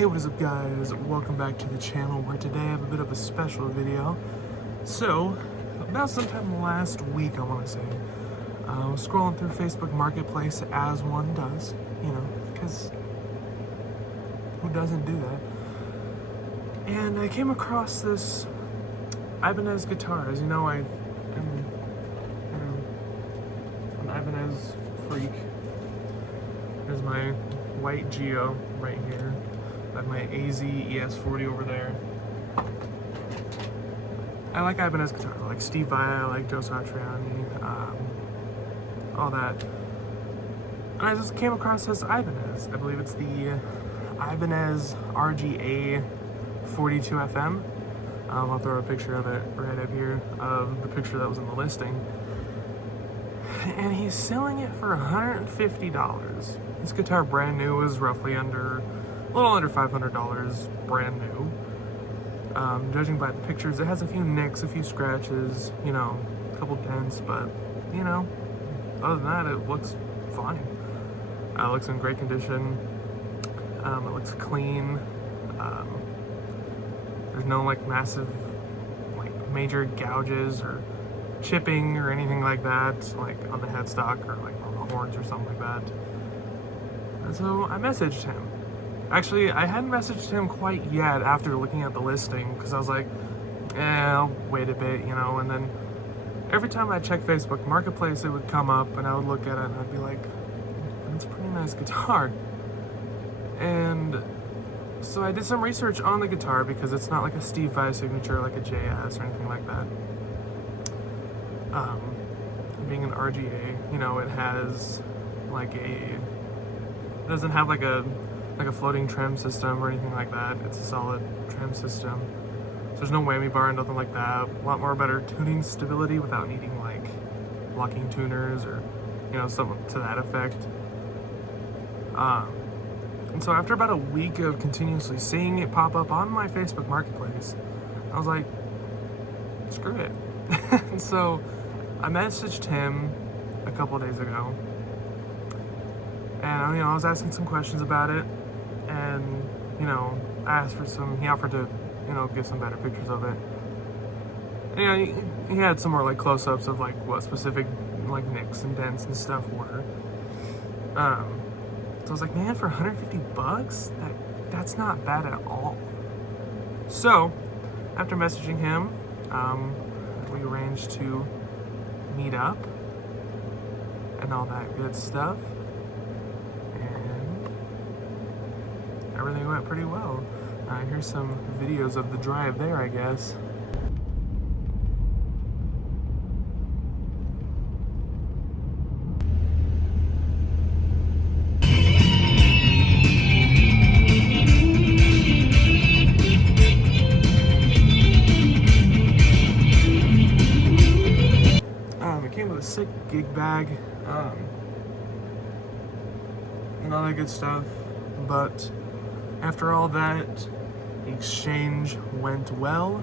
Hey, what is up guys? Welcome back to the channel where today I have a bit of a special video. So, about sometime last week I want to say, I was scrolling through Facebook Marketplace as one does, you know, because who doesn't do that? And I came across this Ibanez guitar. As you know, I am an Ibanez freak. There's my white Geo right here. I have my AZ ES40 over there. I like Ibanez guitars. I like Steve Vai, I like Joe Satriani, all that. And I just came across this Ibanez. I believe it's the Ibanez RGA 42 FM. I'll throw a picture of it right up here, of the picture that was in the listing. And he's selling it for $150. This guitar brand new was roughly a little under $500 brand new. Judging by the pictures, it has a few nicks, a few scratches, you know, a couple dents, but, you know, other than that, it looks fine. It looks in great condition. It looks clean. There's no, like, massive, like, major gouges or chipping or anything like that, like on the headstock or like on the horns or something like that. And so I messaged him. Actually, I hadn't messaged him quite yet after looking at the listing, because I was like, I'll wait a bit, you know. And then every time I checked Facebook Marketplace, it would come up and I would look at it and I'd be like, that's a pretty nice guitar. And so I did some research on the guitar, because it's not like a Steve Vai signature, like a JS or anything like that. Being an RGA, you know, it has like it doesn't have like a floating trim system or anything like that. It's a solid trim system. So there's no whammy bar and nothing like that. A lot more better tuning stability without needing like locking tuners or, you know, something to that effect. And so after about a week of continuously seeing it pop up on my Facebook Marketplace, I was like, screw it. And so I messaged him a couple of days ago, and, you know, I was asking some questions about it, and, you know, I asked for he offered to, you know, get some better pictures of it. And, you know, he had some more, like, close-ups of, like, what specific, like, nicks and dents and stuff were. So I was like, man, for $150, that's not bad at all. So, after messaging him, we arranged to meet up and all that good stuff, and everything went pretty well. Here's some videos of the drive there, I guess. It came with a sick gig bag, and all that good stuff, but after all that, the exchange went well,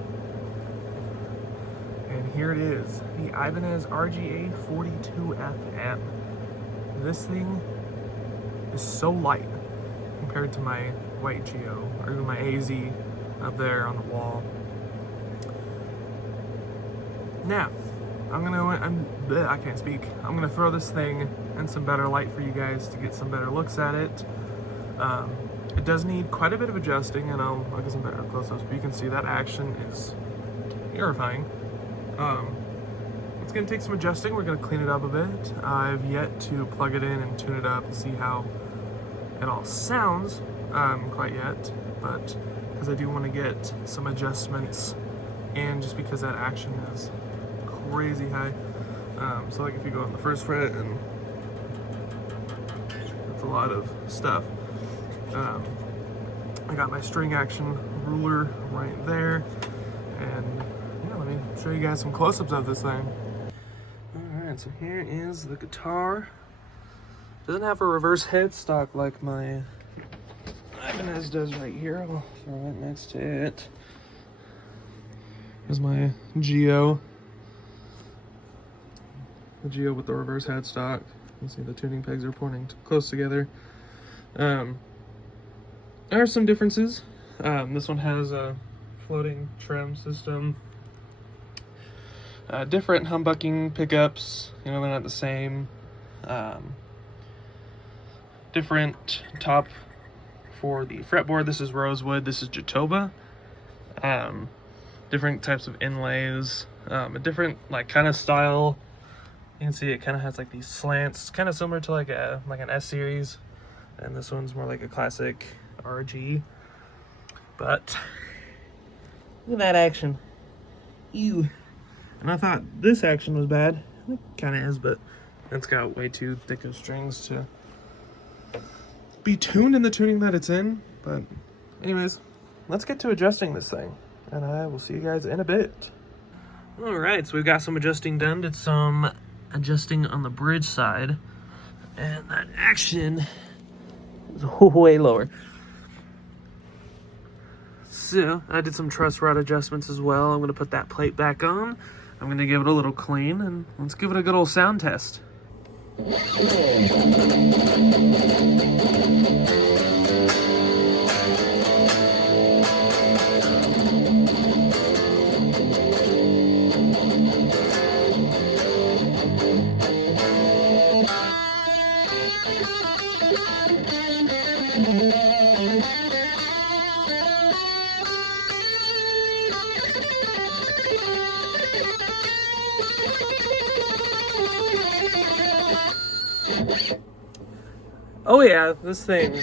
and here it is, the Ibanez RGA 42 FM. This thing is so light compared to my white Geo, or even my AZ up there on the wall. Now, I can't speak. I'm gonna throw this thing in some better light for you guys to get some better looks at it. It does need quite a bit of adjusting, and I'll get some better close-ups, but you can see that action is terrifying. It's gonna take some adjusting. We're gonna clean it up a bit. I've yet to plug it in and tune it up and see how it all sounds quite yet, but because I do want to get some adjustments in, just because that action is crazy high. So like if you go on the first fret, and it's a lot of stuff. I got my string action ruler right there, and yeah, let me show you guys some close-ups of this thing. Alright, so here is the guitar. Doesn't have a reverse headstock like my Ibanez does right here. I'll throw it next to it. Here's my Geo. The Geo with the reverse headstock. You can see the tuning pegs are pointing close together. There are some differences. This one has a floating trim system. Different humbucking pickups, you know, they're not the same. Different top for the fretboard. This is rosewood, this is Jatoba. Different types of inlays, a different like kind of style. You can see it kind of has like these slants, kind of similar to like an S series, and this one's more like a classic RG. But look at that action. Ew. And I thought this action was bad. It kind of is, but it's got way too thick of strings to be tuned in the tuning that it's in. But anyways, let's get to adjusting this thing, and I will see you guys in a bit. All right, so we've got some adjusting done. Did some adjusting on the bridge side, and that action is way lower. So I did some truss rod adjustments as well. I'm going to put that plate back on. I'm going to give it a little clean, and let's give it a good old sound test. Oh yeah, this thing.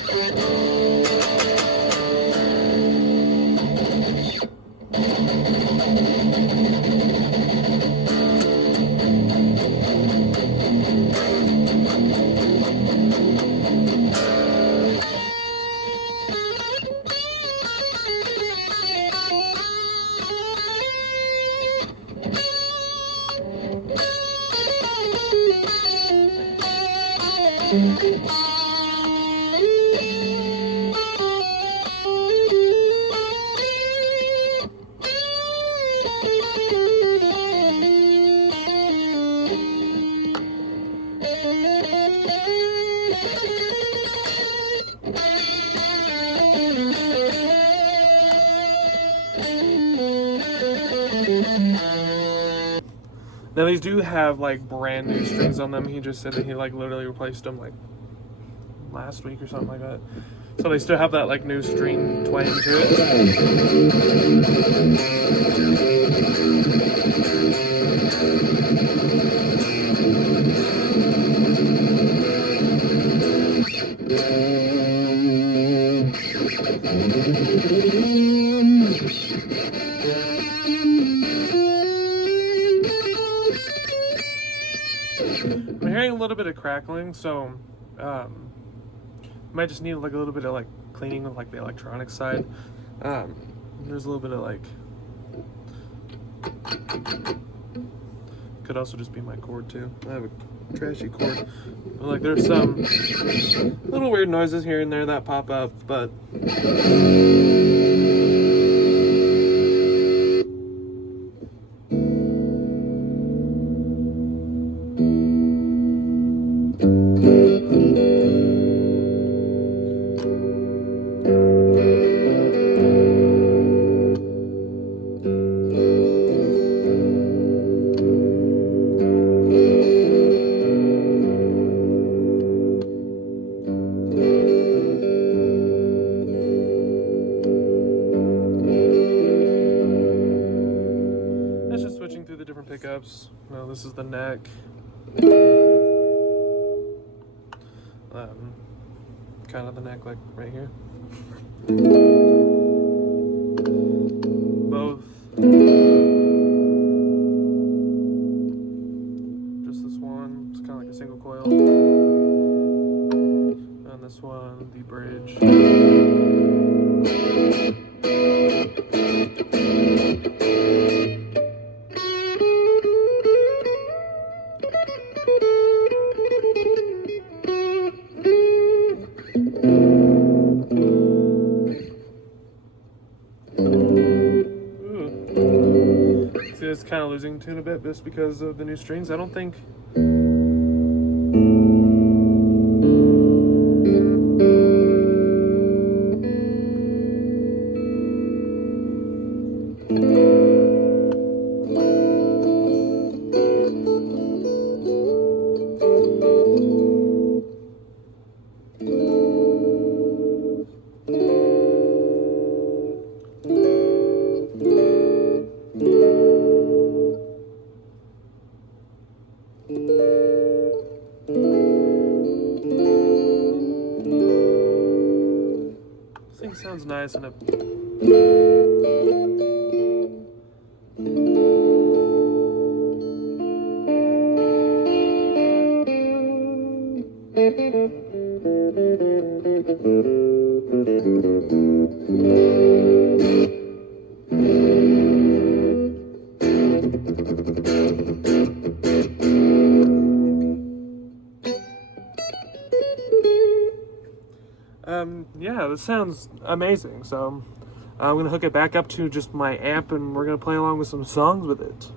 Now these do have like brand new strings on them. He just said that he like literally replaced them like last week or something like that. So they still have that like new string twang to I'm hearing a little bit of crackling, so might just need like a little bit of like cleaning with like the electronic side. There's a little bit of like, could also just be my cord too. I have a trashy cord, but like there's some little weird noises here and there that pop up, but through the different pickups. Now this is the neck. Kind of the neck like right here. Both. Just this one, it's kind of like a single coil. And this one, the bridge. It's kind of losing tune a bit just because of the new strings. I don't think sounds nice and it. Yeah, this sounds amazing. So I'm gonna hook it back up to just my amp, and we're gonna play along with some songs with it.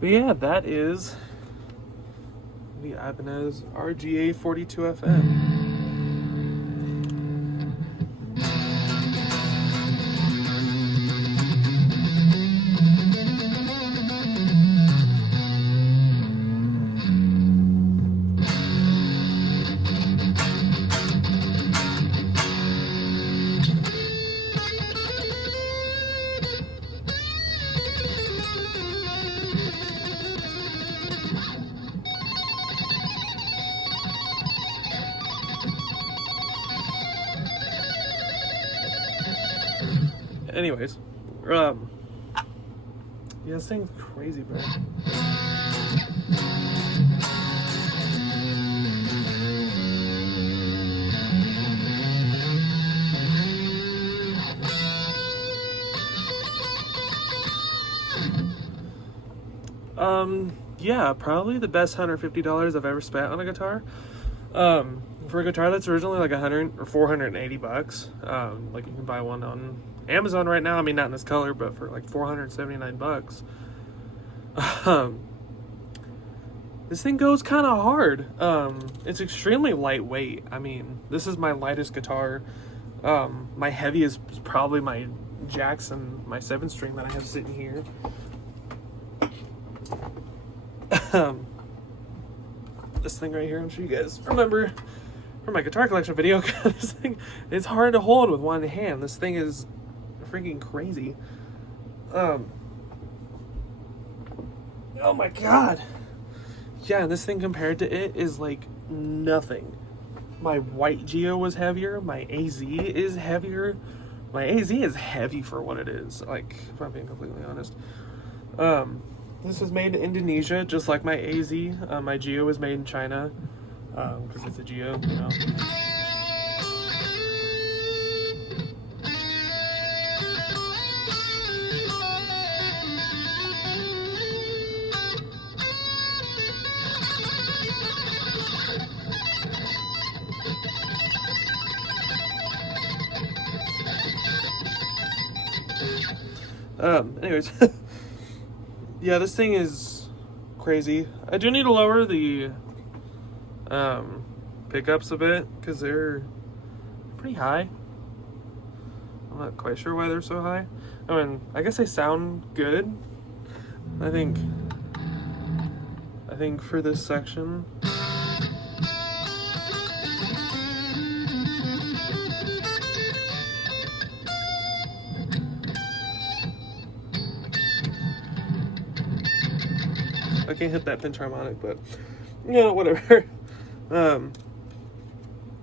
But yeah, that is the Ibanez RGA 42 FM. Anyways, yeah, this thing's crazy, bro. Yeah, probably the best $150 I've ever spent on a guitar. For a guitar that's originally like $100 or $480. Like you can buy one on Amazon right now. I mean, not in this color, but for like $479. This thing goes kind of hard. It's extremely lightweight. I mean, this is my lightest guitar. My heaviest is probably my Jackson, my 7-string that I have sitting here. This thing right here, I'm sure you guys remember from my guitar collection video. This thing, it's hard to hold with one hand. This thing is freaking crazy. Oh my god. Yeah, this thing compared to it is like nothing. My white Geo was heavier. My AZ is heavier. My AZ is heavy for what it is. Like, if I'm being completely honest. This is made in Indonesia, just like my AZ. My Geo is made in China, because it's a Geo, you know. Anyways, yeah, this thing is crazy. I do need to lower the pickups a bit because they're pretty high. I'm not quite sure why they're so high. I mean, I guess they sound good. I think for this section, I can't hit that pinch harmonic, but you know, whatever. Yeah,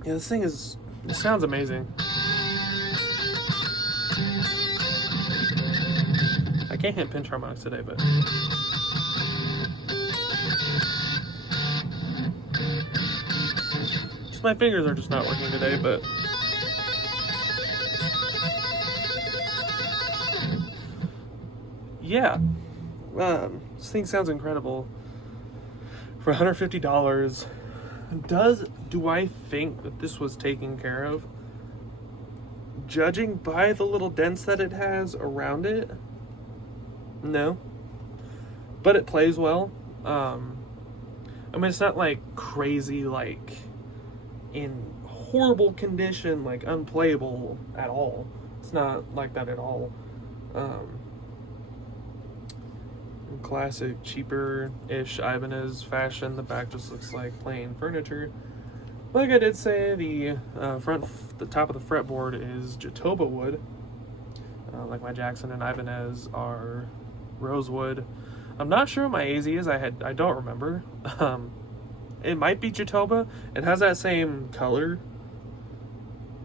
this thing it sounds amazing. I can't hit pinch harmonics today, but just my fingers are just not working today, but yeah. This thing sounds incredible. For $150, do I think that this was taken care of? Judging by the little dents that it has around it, no. But it plays well. I mean, it's not like crazy, like in horrible condition, like unplayable at all. It's not like that at all. Classic, cheaper-ish Ibanez fashion. The back just looks like plain furniture. Like I did say, the top of the fretboard is Jatoba wood. Like my Jackson and Ibanez are rosewood. I'm not sure what my AZ is. I don't remember. It might be Jatoba. It has that same color,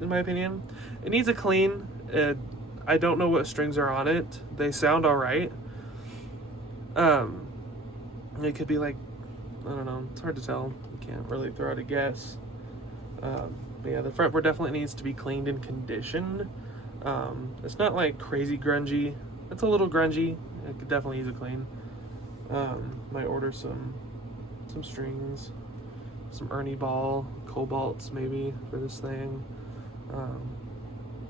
in my opinion. It needs a clean. I don't know what strings are on it. They sound all right. It could be like, I don't know, it's hard to tell. You can't really throw out a guess. But yeah, the fretboard definitely needs to be cleaned and conditioned. It's not like crazy grungy. It's a little grungy. It could definitely use a clean. Might order some strings, some Ernie Ball, cobalts maybe for this thing.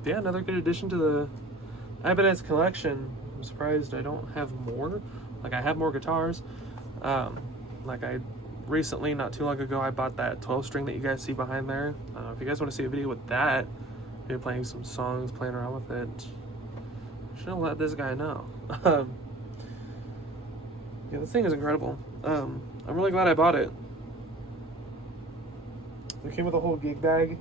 Yeah, another good addition to the Ibanez collection. I'm surprised I don't have more. Like, I have more guitars. Like, I recently, not too long ago, I bought that 12 string that you guys see behind there. If you guys want to see a video with that, maybe playing some songs, playing around with it, should have let this guy know. Yeah, this thing is incredible. I'm really glad I bought it. It came with a whole gig bag.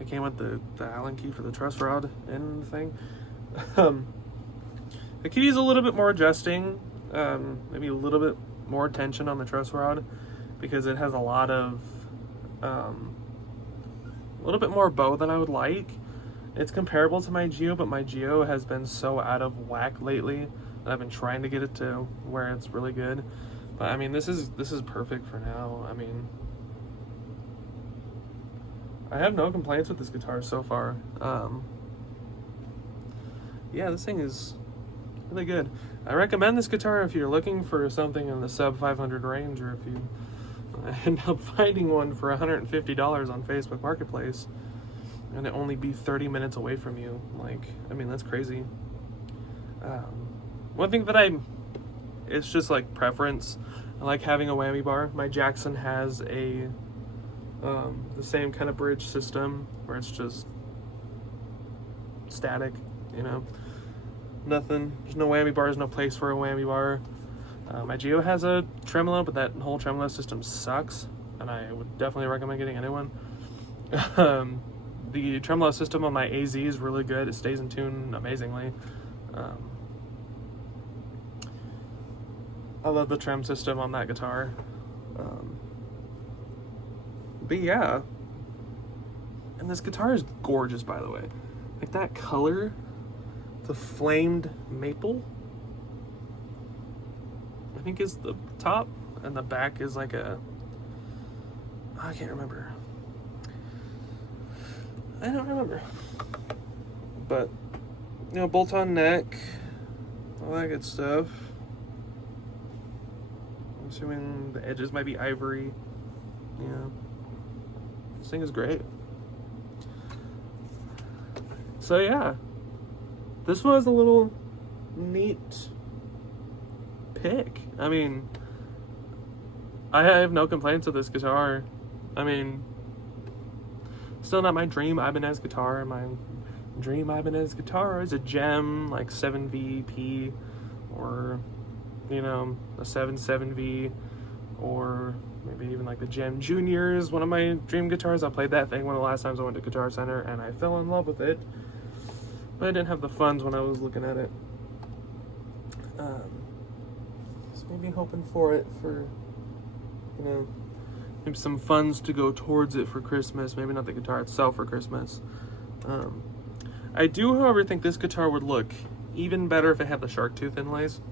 It came with the Allen key for the truss rod and the thing. It could use a little bit more adjusting, maybe a little bit more tension on the truss rod, because it has a little bit more bow than I would like. It's comparable to my Geo, but my Geo has been so out of whack lately that I've been trying to get it to where it's really good. But I mean, this is perfect for now. I mean, I have no complaints with this guitar so far. Yeah, this thing is really good. I recommend this guitar if you're looking for something in the sub 500 range, or if you end up finding one for $150 on Facebook Marketplace and it only be 30 minutes away from you. Like, I mean, that's crazy. One thing that it's just like preference. I like having a whammy bar. My Jackson has the same kind of bridge system where it's just static, you know, nothing. There's no whammy bars, no place for a whammy bar. My Geo has a tremolo, but that whole tremolo system sucks, and I would definitely recommend getting a new one. The tremolo system on my AZ is really good. It stays in tune amazingly. I love the trem system on that guitar. But yeah, and this guitar is gorgeous, by the way. Like that color, the flamed maple, I think is the top, and the back is like a, I can't remember. I don't remember. But, you know, bolt-on neck, all that good stuff. I'm assuming the edges might be ivory. Yeah. This thing is great. So yeah, this was a little neat pick. I mean, I have no complaints with this guitar. I mean, still not my dream Ibanez guitar. My dream Ibanez guitar is a gem like 7V-P, or, you know, a 7.7V, or maybe even like the Gem Junior is one of my dream guitars. I played that thing one of the last times I went to Guitar Center, and I fell in love with it. But I didn't have the funds when I was looking at it. So maybe hoping for it for, you know, maybe some funds to go towards it for Christmas. Maybe not the guitar itself for Christmas. I do, however, think this guitar would look even better if it had the shark tooth inlays.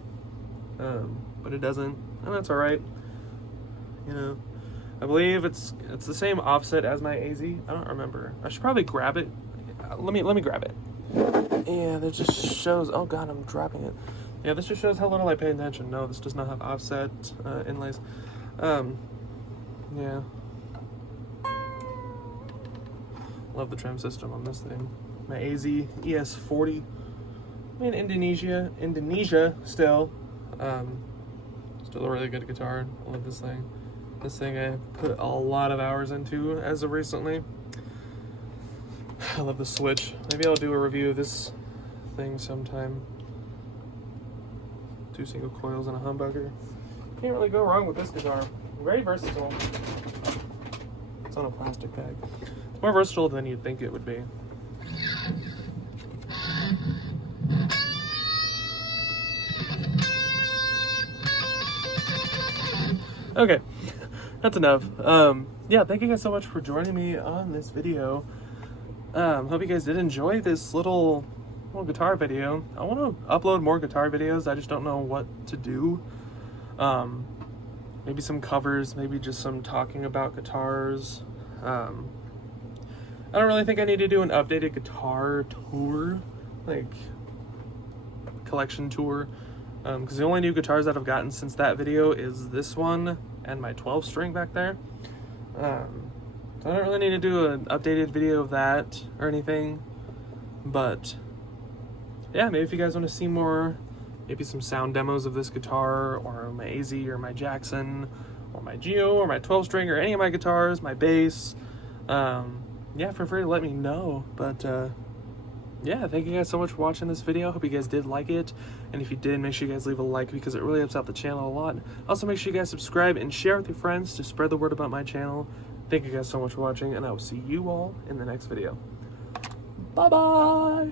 But it doesn't, and that's all right. You know, I believe it's the same offset as my AZ. I don't remember. I should probably grab it. Let me grab it. Yeah, that just shows. Oh god, I'm dropping it. Yeah, this just shows how little I pay attention. No, this does not have offset inlays. Yeah. Love the trim system on this thing. My AZ ES40. I mean, Indonesia still. Still a really good guitar. I love this thing. This thing I put a lot of hours into as of recently. I love the switch. Maybe I'll do a review of this thing sometime. 2 single coils and a humbucker. Can't really go wrong with this guitar. Very versatile. It's on a plastic bag. It's more versatile than you'd think it would be. Okay, that's enough. Yeah, thank you guys so much for joining me on this video. Hope you guys did enjoy this little guitar video. I want to upload more guitar videos. I just don't know what to do. Maybe some covers, maybe just some talking about guitars. I don't really think I need to do an updated guitar tour, like collection tour, because the only new guitars that I've gotten since that video is this one and my 12 string back there. So I don't really need to do an updated video of that or anything, but yeah, maybe if you guys want to see more, maybe some sound demos of this guitar, or my AZ, or my Jackson, or my Geo, or my 12 string, or any of my guitars, my bass, yeah, feel free to let me know. But yeah, thank you guys so much for watching this video. Hope you guys did like it, and if you did, make sure you guys leave a like, because it really helps out the channel a lot. Also, make sure you guys subscribe and share with your friends to spread the word about my channel. Thank you guys so much for watching, and I will see you all in the next video. Bye bye.